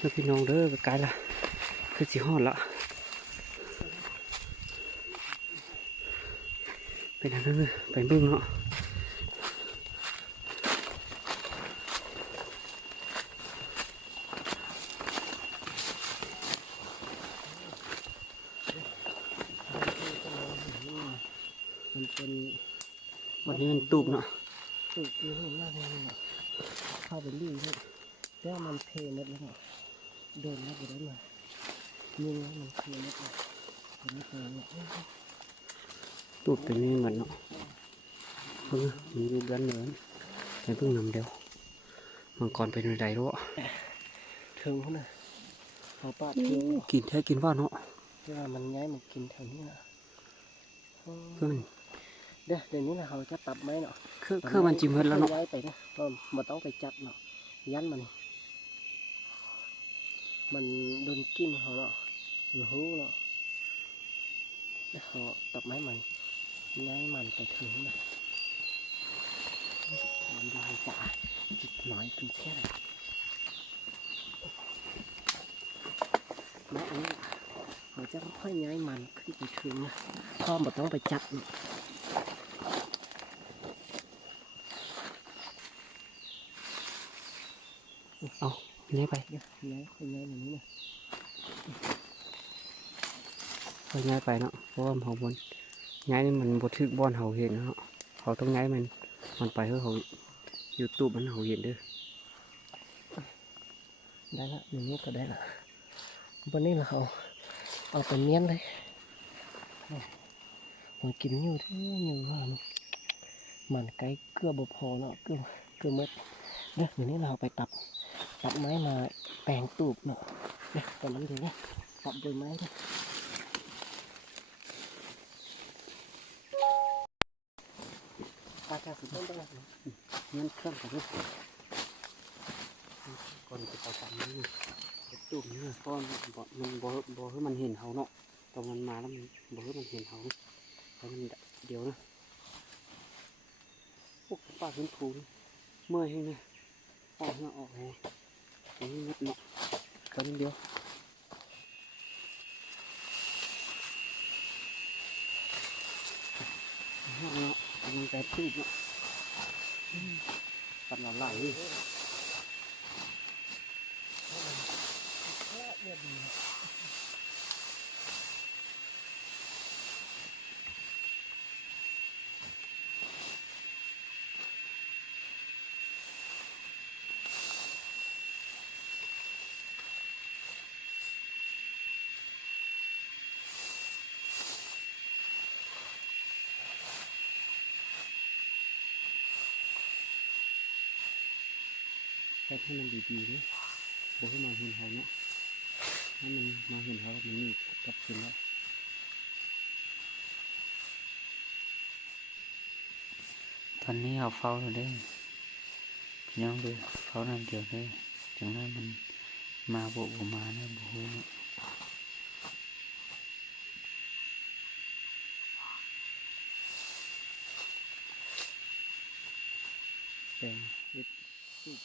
แล้วพี่น้องเด้อไกลละคือสิฮอดละไปทางนั้นเลยไปเบิ่งเนาะมันเป็นวันนี้มันตูบเนาะตูบนี่มันมากเลยเนาะเข้าไปลื่นเลยแล้วมันเทหมดแล้วเนาะโดนแล้วก็ได้มายิงแล้วมันเทหมดเลยไม่เทเนาะตูบตัวนี้เหมือนเนาะเพิ่งมันอยู่กันเหมือนแต่เพิ่งนำเดียวมังกรเป็นอะไรรู้ถึงเขาน่ะเขาปาดทิ้งกินแท้กินว่าเนาะที่ว่ามันย้ายมันกินแถวนี้นะเพื่อนเดี๋ยวนี้นะเขาจะตัดไม้เนาะคือมันจิ้มเห็ดแล้วเนาะย้ายไปนะมันต้องไปจับเนาะยันมันโดนกิ้มเขาเนาะมันหูเนาะแล้วเขาตัดไม้มันย้ายมันไปถึงนะมันลายจ่าน้อยกินแค่ไหนแล้วอันนี้เขาจะค่อยย้ายมันขึ้นไปถึงนะพ่อมันต้องไปจับเอาย้ายไปย้ายอย่างนี้นะค่อยย้ายไปเนาะเพราะว่าเขาบนย้ายนี่มันบดทึกบอนเขาเห็นเนาะเขาต้องย้ายมันไปเพื่อเขายูทูบมันเขาเห็นด้วยได้ละอย่างนี้ก็ได้ละวันนี้เราเอาไปเมียนเลยมันกินอยู่ที่อยู่ว่ามันไกลเกลือบพอเนาะเกลือเม็ดเนี่ยอย่างนี้เราไปตัดไม้มาแปลงตูบเนาะเนี่ยตอนนั้นเดี๋ยวนี้ตัดโดยไม้เนี่ยอาจารย์สุดต้นต้องเงี้ยเครื่องของนี่ก่อนจะไปตัดนี้ตูบนี่เพราะมันบ่ให้มันเห็นเขาเนาะตรงนั้นมาแล้วมันบ่ให้มันเห็นเขาเพราะมันเดี๋ยวนะพวกป้าเป็นครูเมื่อยให้นะออกมาออกเลยตรงนี้เนาะตอนนี้เดียวเนาะกำลังใจตูบเนาะตัดหล่าๆนี่แต่ให้มันดีๆนะบอกให้มันเห็นเขาเนาะถ้ามันมาเห็นเขามันนี่กับกินแล้วตอนนี้เอาเฝ้าเลยได้พี่น้องดูเฝ้านั่นเดียวได้จังนั้นมันมาโบกมานะโบเนาะเป็นเฮ็ดสูบ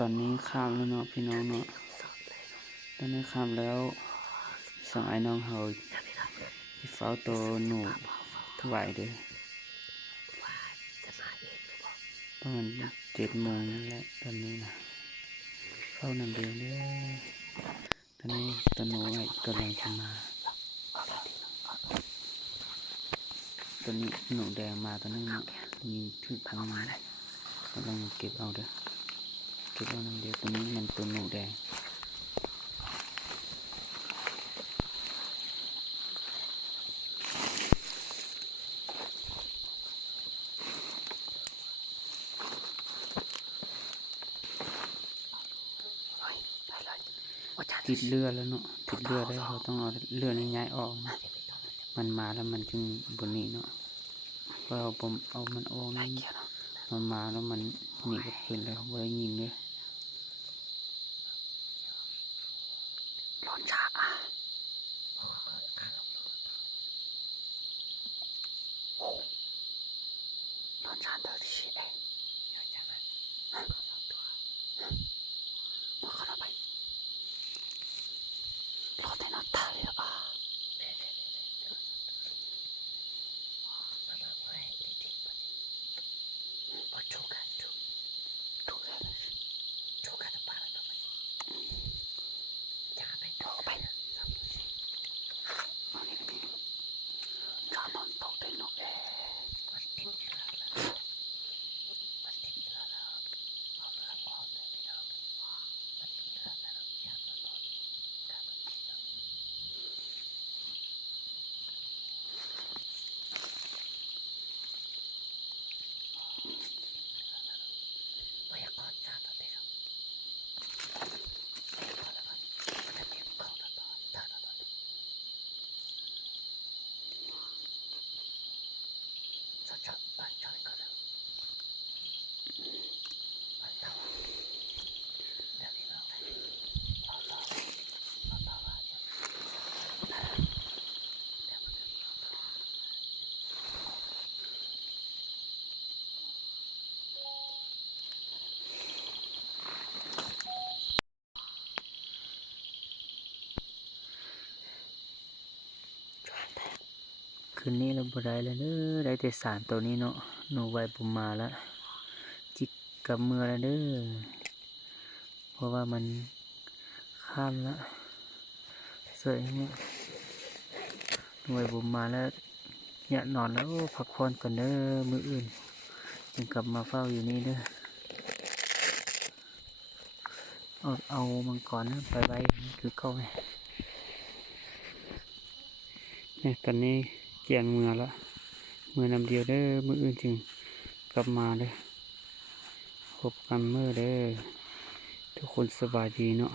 ตอนนี้ข้ามแล้วเนาะพี่น้องเนาะตอนนี้ข้ามแล้วสองไอ้น้องเฮาที่เฝ้าตัวหนูไหวเด้อประมาณ7 โมงนั่นแหละตอนนี้นะเข้านำเดียวเด้อตอนนี้ตัวหนูไอ้กำลังจะมาตอนนี้หนูแดงมาตอนนี้เนาะมีถึงทางนี้กำลังเก็บเอาเด้อเก็บเอานำเดียวตัวนี้มันตัวหนูแดงติดเรือแล้วเนาะติดเรือได้เราต้องเอาเรือนี้ย้ายออกนะมันมาแล้วมันจึงบนนี้เนาะพอเราเอามันออกนี่มันมาแล้วมันหนีกับปืนแล้วไม่ได้ยิงเลยร้อนช้าร้อนช้าเธอที่ชี้เองมาขนาดไปรอแต่นอนตาเลยอ่ะคืนนี้เราบ่ได้แล้วเด้อได้แต่สารตัวนี้เนาะหนูไว้ผมมาแล้วจิกกับมือแล้วเด้อเพราะว่ามันข้ามแล้วสวยเนี่ยหนูไว้ผมมาแล้วเนี่ยนอนแล้วพักผ่อนก่อนเด้อมื้ออื่นจึงกลับมาเฝ้าอยู่นี่เด้อเอามังกรไปไว้คือเข้าไงเนี่ยตอนนี้เกี่ยงมือแล้วมือนำเดียวเด้อมืออื่นจึงกลับมาเด้อพบกันเมื่อเด้อทุกคนสบายดีเนาะ